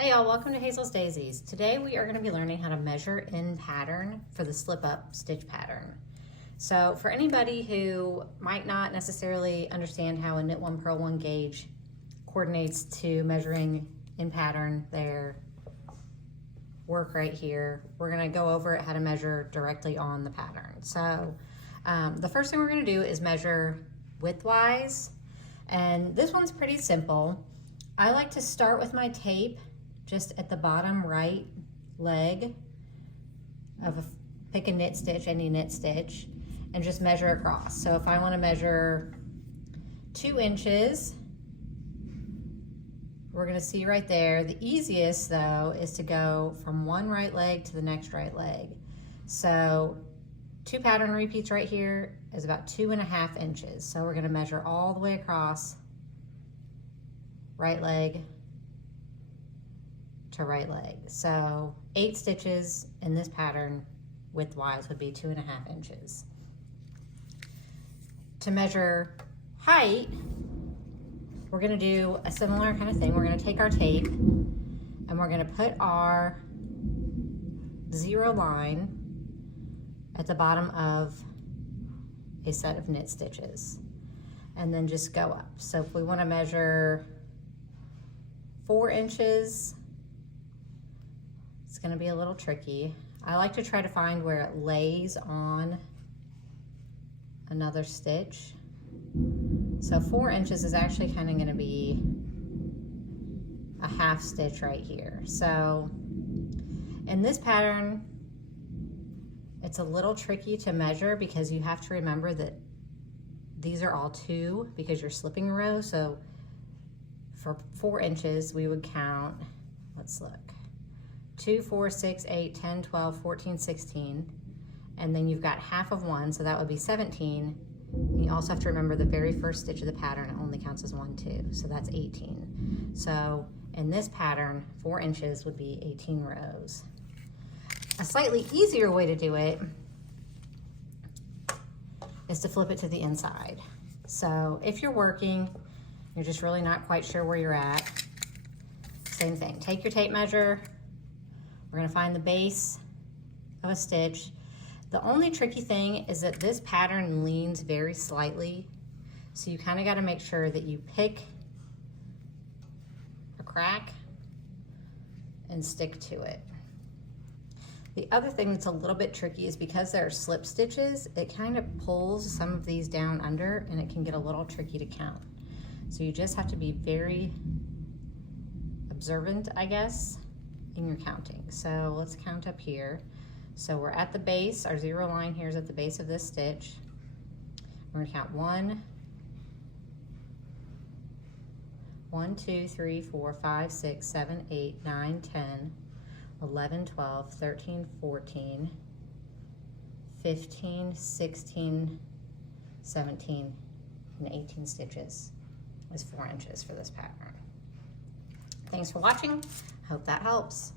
Hey y'all, welcome to Hazel's Daisies. Today we are going to be learning how to measure in pattern for the slip up stitch pattern. So for anybody who might not necessarily understand how a knit one purl one gauge coordinates to measuring in pattern their work right here, we're going to go over how to measure directly on the pattern. So the first thing we're going to do is measure widthwise, and this one's pretty simple. I like to start with my tape just at the bottom right leg of pick a knit stitch, any knit stitch, and just measure across. So if I want to measure 2 inches, we're going to see right there. The easiest though is to go from one right leg to the next right leg. So 2 pattern repeats right here is about 2.5 inches. So we're going to measure all the way across right leg to right leg. So 8 stitches in this pattern widthwise would be 2.5 inches. To measure height, we're going to do a similar kind of thing. We're going to take our tape and we're going to put our 0 line at the bottom of a set of knit stitches and then just go up. So if we want to measure 4 inches, it's going to be a little tricky. I like to try to find where it lays on another stitch. So 4 inches is actually kind of going to be a half stitch right here. So in this pattern, it's a little tricky to measure because you have to remember that these are all 2 because you're slipping a row. So for 4 inches, we would count, let's look, 2, 4, 6, 8, 10, 12, 14, 16, and then you've got half of 1, so that would be 17. And you also have to remember the very first stitch of the pattern only counts as 1, 2, so that's 18. So in this pattern, 4 inches would be 18 rows. A slightly easier way to do it is to flip it to the inside. So if you're working, you're just really not quite sure where you're at, same thing. Take your tape measure. We're going to find the base of a stitch. The only tricky thing is that this pattern leans very slightly, so you kind of got to make sure that you pick a crack and stick to it. The other thing that's a little bit tricky is because there are slip stitches, it kind of pulls some of these down under and it can get a little tricky to count. So you just have to be very observant, I guess, in your counting. So let's count up here. So we're at the base, our 0 line here is at the base of this stitch. We're gonna count 1, 2, 3, 4, 5, 6, 7, 8, 9, 10, 11, 12, 13, 14, 15, 16, 17, and 18 stitches is 4 inches for this pattern. Thanks for watching. Hope that helps.